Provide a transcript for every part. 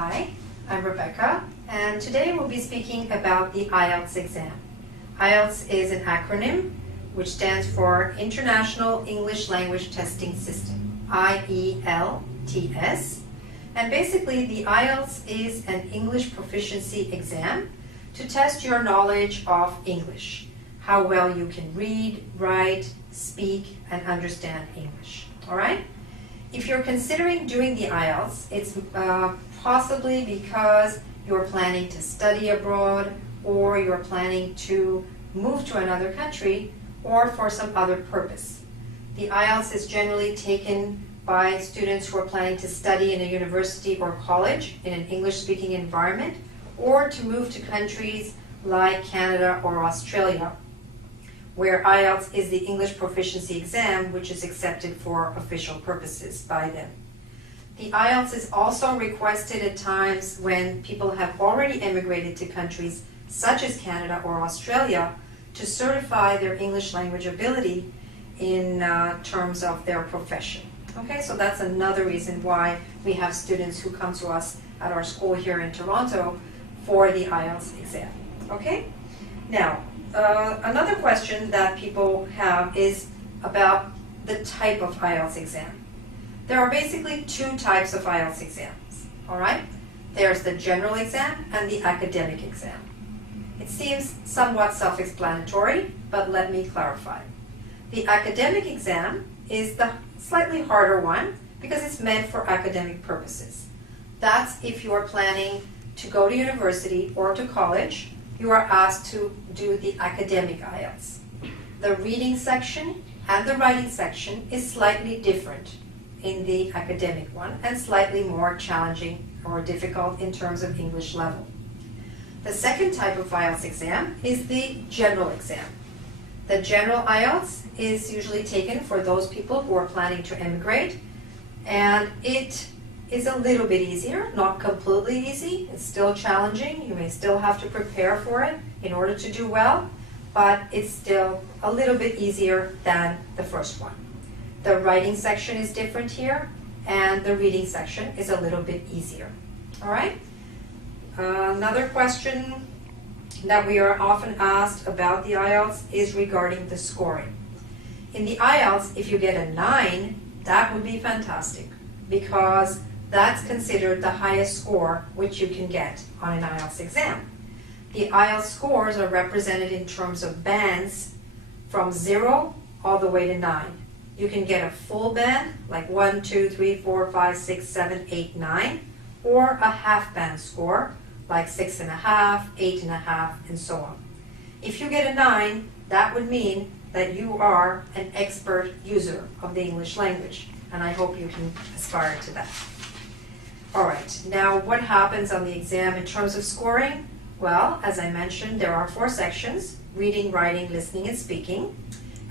Hi, I'm Rebecca, and today we'll be speaking about the IELTS exam. IELTS is an acronym which stands for International English Language Testing System, IELTS. And basically the IELTS is an English proficiency exam to test your knowledge of English, how well you can read, write, speak, and understand English. All right? If you're considering doing the IELTS, it's possibly because you're planning to study abroad, or you're planning to move to another country, or for some other purpose. The IELTS is generally taken by students who are planning to study in a university or college in an English-speaking environment, or to move to countries like Canada or Australia, where IELTS is the English proficiency exam, which is accepted for official purposes by them. The IELTS is also requested at times when people have already emigrated to countries such as Canada or Australia to certify their English language ability in terms of their profession. Okay, so that's another reason why we have students who come to us at our school here in Toronto for the IELTS exam. Okay, now another question that people have is about the type of IELTS exam. There are basically two types of IELTS exams, all right? There's the general exam and the academic exam. It seems somewhat self-explanatory, but let me clarify. The academic exam is the slightly harder one because it's meant for academic purposes. That's if you are planning to go to university or to college, you are asked to do the academic IELTS. The reading section and the writing section is slightly different in the academic one and slightly more challenging or difficult in terms of English level. The second type of IELTS exam is the general exam. The general IELTS is usually taken for those people who are planning to emigrate, and it is a little bit easier, not completely easy. It's still challenging. You may still have to prepare for it in order to do well, but it's still a little bit easier than the first one. The writing section is different here, and the reading section is a little bit easier. All right? Another question that we are often asked about the IELTS is regarding the scoring. In the IELTS, if you get a 9, that would be fantastic, because that's considered the highest score which you can get on an IELTS exam. The IELTS scores are represented in terms of bands from 0 all the way to 9. You can get a full band, like 1, 2, 3, 4, 5, 6, 7, 8, 9, or a half band score, like 6.5, 8.5, and so on. If you get a 9, that would mean that you are an expert user of the English language, and I hope you can aspire to that. All right, now what happens on the exam in terms of scoring? Well, as I mentioned, there are 4 sections: reading, writing, listening, and speaking,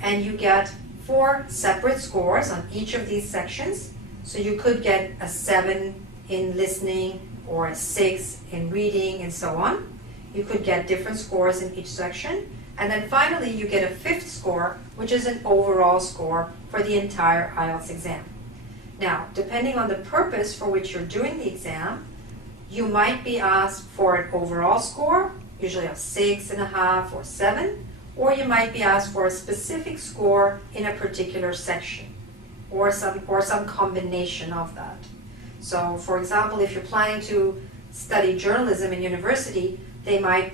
and you get 4 separate scores on each of these sections. So you could get a 7 in listening, or a 6 in reading, and so on. You could get different scores in each section. And then finally, you get a 5th score, which is an overall score for the entire IELTS exam. Now, depending on the purpose for which you're doing the exam, you might be asked for an overall score, usually a 6.5 or 7, or you might be asked for a specific score in a particular section, or some combination of that. So, for example, if you're planning to study journalism in university, they might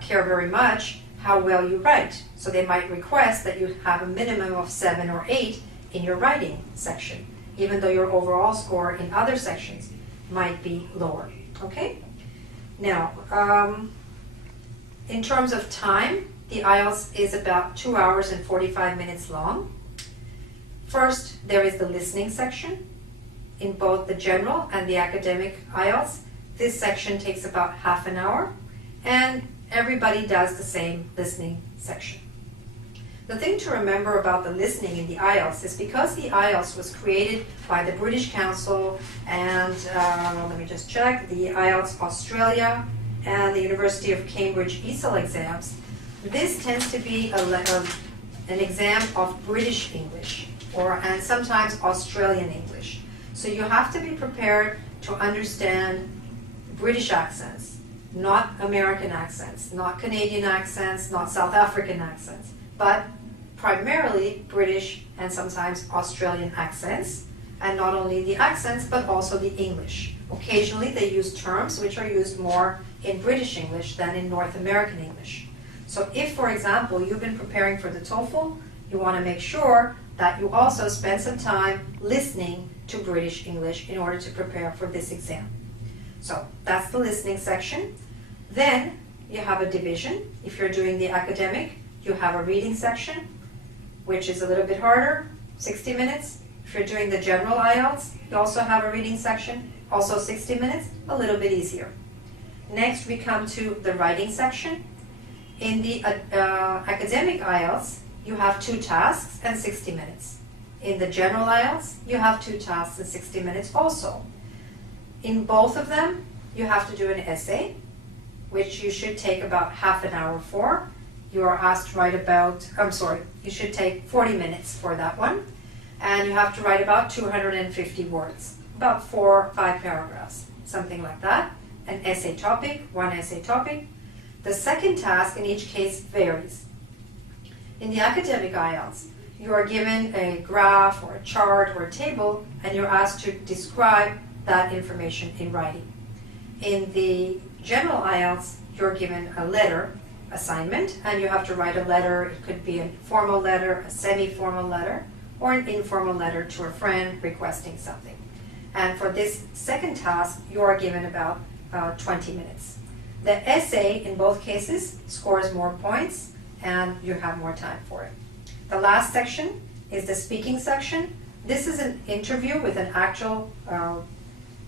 care very much how well you write. So they might request that you have a minimum of 7 or 8 in your writing section, even though your overall score in other sections might be lower. Okay? Now, in terms of time, the IELTS is about 2 hours and 45 minutes long. First, there is the listening section. In both the general and the academic IELTS, this section takes about half an hour, and everybody does the same listening section. The thing to remember about the listening in the IELTS is because the IELTS was created by the British Council and, let me just check, the IELTS Australia and the University of Cambridge ESOL exams, this tends to be an exam of British English, and sometimes Australian English. So you have to be prepared to understand British accents, not American accents, not Canadian accents, not South African accents, but primarily British and sometimes Australian accents, and not only the accents but also the English. Occasionally they use terms which are used more in British English than in North American English. So if, for example, you've been preparing for the TOEFL, you want to make sure that you also spend some time listening to British English in order to prepare for this exam. So that's the listening section. Then you have a division. If you're doing the academic, you have a reading section, which is a little bit harder, 60 minutes. If you're doing the general IELTS, you also have a reading section, also 60 minutes, a little bit easier. Next, we come to the writing section. In the academic IELTS, you have 2 tasks and 60 minutes. In the general IELTS, you have 2 tasks and 60 minutes also. In both of them, you have to do an essay, which you should take about half an hour for. You are asked to write about, you should take 40 minutes for that one. And you have to write about 250 words, about 4 or 5 paragraphs, something like that. An essay topic, one essay topic. The second task in each case varies. In the academic IELTS, you are given a graph or a chart or a table, and you're asked to describe that information in writing. In the general IELTS, you're given a letter assignment, and you have to write a letter. It could be a formal letter, a semi-formal letter, or an informal letter to a friend requesting something. And for this second task, you are given about 20 minutes. The essay, in both cases, scores more points, and you have more time for it. The last section is the speaking section. This is an interview with an actual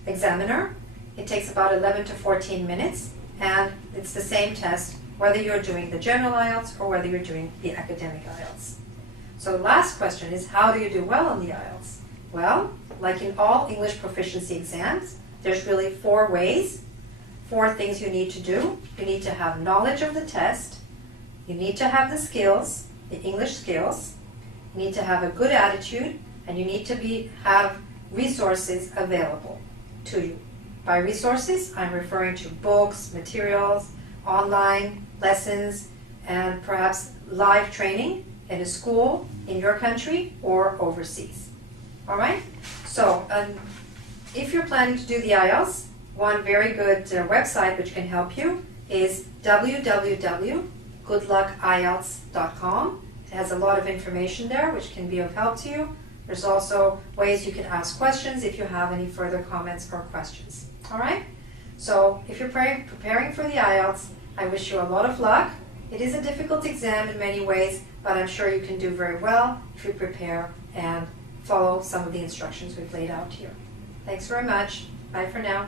examiner. It takes about 11 to 14 minutes, and it's the same test whether you're doing the general IELTS or whether you're doing the academic IELTS. So the last question is, how do you do well on the IELTS? Well, like in all English proficiency exams, there's really 4 ways, 4 things you need to do. You need to have knowledge of the test, you need to have the skills, the English skills, you need to have a good attitude, and you need to have resources available to you. By resources, I'm referring to books, materials, online lessons, and perhaps live training in a school in your country or overseas. All right? So if you're planning to do the IELTS, one very good website which can help you is www.goodluckielts.com. It has a lot of information there which can be of help to you. There's also ways you can ask questions if you have any further comments or questions. All right? So if you're preparing for the IELTS, I wish you a lot of luck. It is a difficult exam in many ways, but I'm sure you can do very well if you prepare and follow some of the instructions we've laid out here. Thanks very much. Bye for now.